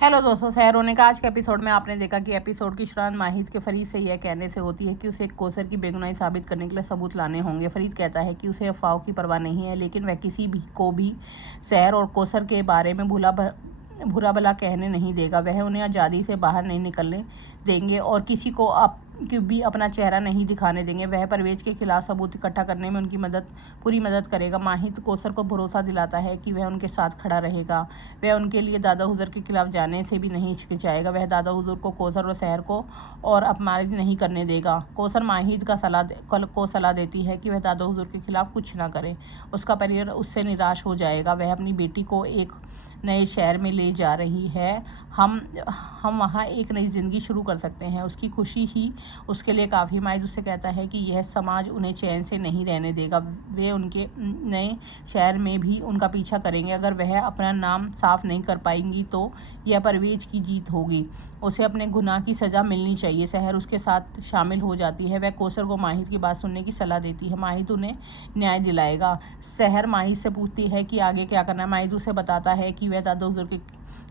Hello दोस्तों, सहरों ने कहा आज के एपिसोड में आपने देखा कि एपिसोड की शुरुआत माहिद के फरीद से यह कहने से होती है कि उसे कोसर की बेगुनाही साबित करने के लिए सबूत लाने होंगे। फरीद कहता है कि उसे अफवाहों की परवाह नहीं है, लेकिन वह किसी भी को भी सहर और कोसर के बारे में बुरा भला कहने नहीं देगा। वह उन्हें आज़ादी से बाहर नहीं निकलने देंगे और किसी को भी अपना चेहरा नहीं दिखाने देंगे। वह परवेज के खिलाफ सबूत इकट्ठा करने में उनकी पूरी मदद करेगा। माहिद कोसर को भरोसा दिलाता है कि वह उनके साथ खड़ा रहेगा। वह उनके लिए दादा हुजूर के खिलाफ जाने से भी नहीं हिचकिचाएगा। वह दादा हुजूर को कोसर और सहर को और अपमानित नहीं करने देगा। कोसर माहिद को सलाह देती है कि वह दादा हुजूर के खिलाफ कुछ ना करे, उसका परिवार उससे निराश हो जाएगा। वह अपनी बेटी को एक नए शहर में ले जा रही है। हम वहाँ एक नई ज़िंदगी शुरू कर सकते हैं। उसकी खुशी ही उसके लिए काफ़ी। माहिद उससे कहता है कि यह समाज उन्हें चैन से नहीं रहने देगा। वे उनके नए शहर में भी उनका पीछा करेंगे। अगर वह अपना नाम साफ नहीं कर पाएंगी तो यह परवेज की जीत होगी। उसे अपने गुनाह की सज़ा मिलनी चाहिए। सहर उसके साथ शामिल हो जाती है। वह कोसर को माहिद की बात सुनने की सलाह देती है। माहिद उन्हें न्याय दिलाएगा। सहर माहिद से पूछती है कि आगे क्या करना है। माहिद उसे बताता है कि वह दादा हुजूर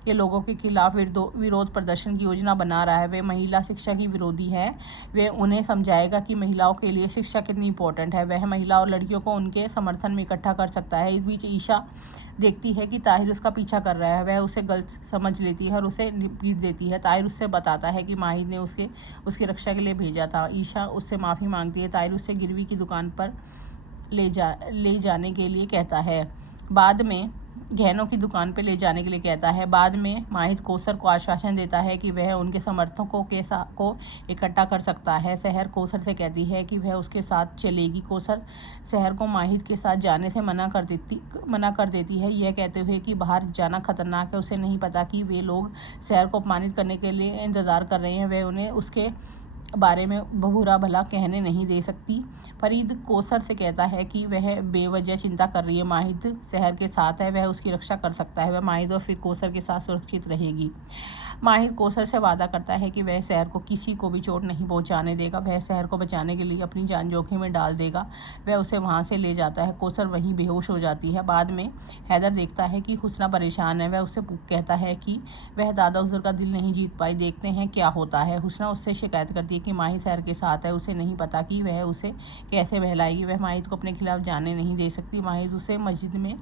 के लोगों के खिलाफ विरोध प्रदर्शन की योजना बना रहा है। वे महिला शिक्षा की विरोधी है। वे उन्हें समझाएगा कि महिलाओं के लिए शिक्षा कितनी इंपॉर्टेंट है। वह महिला और लड़कियों को उनके समर्थन में इकट्ठा कर सकता है। इस बीच ईशा देखती है कि ताहिर उसका पीछा कर रहा है। वह उसे गलत समझ लेती है और उसे पीट देती है। ताहिर उससे बताता है कि माहिद ने उसकी रक्षा के लिए भेजा था। ईशा उससे माफ़ी मांगती है। ताहिर उससे गिरवी की दुकान पर ले जाने के लिए कहता है। बाद में गहनों की दुकान पर ले जाने के लिए कहता है। बाद में माहिद कोसर को आश्वासन देता है कि वह उनके समर्थकों को इकट्ठा कर सकता है। सहर कोसर से कहती है कि वह उसके साथ चलेगी। कोसर सहर को माहिद के साथ जाने से मना कर देती है, यह कहते हुए कि बाहर जाना खतरनाक है। उसे नहीं पता कि वे लोग सहर को अपमानित करने के लिए इंतज़ार कर रहे हैं। वह उन्हें उसके बारे में बुरा भला कहने नहीं दे सकती। फरीद कोसर से कहता है कि वह बेवजह चिंता कर रही है। माहिद सहर के साथ है, वह उसकी रक्षा कर सकता है। वह माहिद और फिर कोसर के साथ सुरक्षित रहेगी। माहिद कोसर से वादा करता है कि वह सहर को किसी को भी चोट नहीं पहुंचाने देगा। वह सहर को बचाने के लिए अपनी जान जोखिम में डाल देगा। वह उसे वहां से ले जाता है। कोसर वहीं बेहोश हो जाती है। बाद में हैदर देखता है कि हुस्ना परेशान है। वह उससे कहता है कि वह दादा हुजूर का दिल नहीं जीत पाई, देखते हैं क्या होता है। हुस्ना उससे शिकायत करती है कि माहिद सहर के साथ है। उसे नहीं पता कि वह उसे कैसे बहलाएगी। वह माहिद को अपने खिलाफ जाने नहीं दे सकती। माहिद उसे मस्जिद में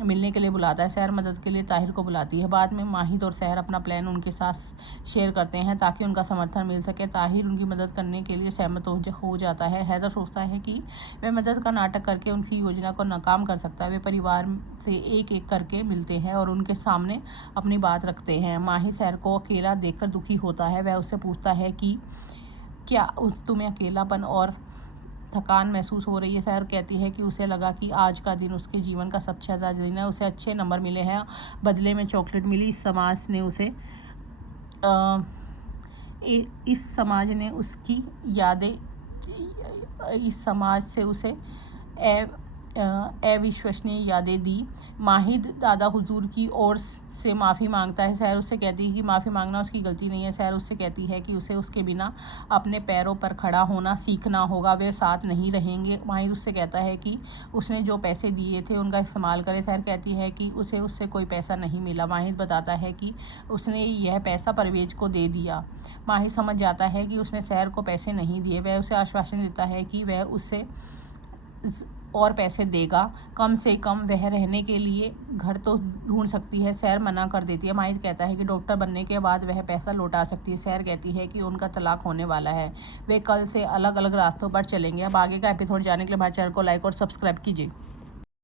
मिलने के लिए बुलाता है। सहर मदद के लिए ताहिर को बुलाती है। बाद में माहिद और सहर अपना प्लान उनके साथ शेयर करते हैं ताकि उनका समर्थन मिल सके। ताहिर उनकी मदद करने के लिए सहमत हो जाता है। हैदर सोचता है कि वह मदद का नाटक करके उनकी योजना को नाकाम कर सकता है। वे परिवार से एक एक करके मिलते हैं और उनके सामने अपनी बात रखते हैं। माहिद सहर को अकेला देखकर दुखी होता है। वह उससे पूछता है कि क्या तुम्हें अकेलापन और थकान महसूस हो रही है। सहर कहती है कि उसे लगा कि आज का दिन उसके जीवन का सबसे अच्छा दिन है। उसे अच्छे नंबर मिले हैं, बदले में चॉकलेट मिली। इस समाज से उसे अविश्वसनीय यादें दी। माहिद दादा हुजूर की ओर से माफ़ी मांगता है। सहर उससे कहती है कि माफ़ी मांगना उसकी गलती नहीं है। सहर उससे कहती है कि उसे उसके बिना अपने पैरों पर खड़ा होना सीखना होगा। वे साथ नहीं रहेंगे। माहिद उससे कहता है कि उसने जो पैसे दिए थे उनका इस्तेमाल करे। सहर कहती है कि उससे कोई पैसा नहीं मिला। माहिद बताता है कि उसने यह पैसा परवेज को दे दिया। माहिद समझ जाता है कि उसने सहर को पैसे नहीं दिए। वह उसे आश्वासन देता है कि वह उससे और पैसे देगा। कम से कम वह रहने के लिए घर तो ढूंढ सकती है। सहर मना कर देती है। माहिद कहता है कि डॉक्टर बनने के बाद वह पैसा लौटा सकती है। सहर कहती है कि उनका तलाक होने वाला है। वे कल से अलग अलग रास्तों पर चलेंगे। अब आगे का एपिसोड जानने के लिए हमारे चैनल को लाइक और सब्सक्राइब कीजिए।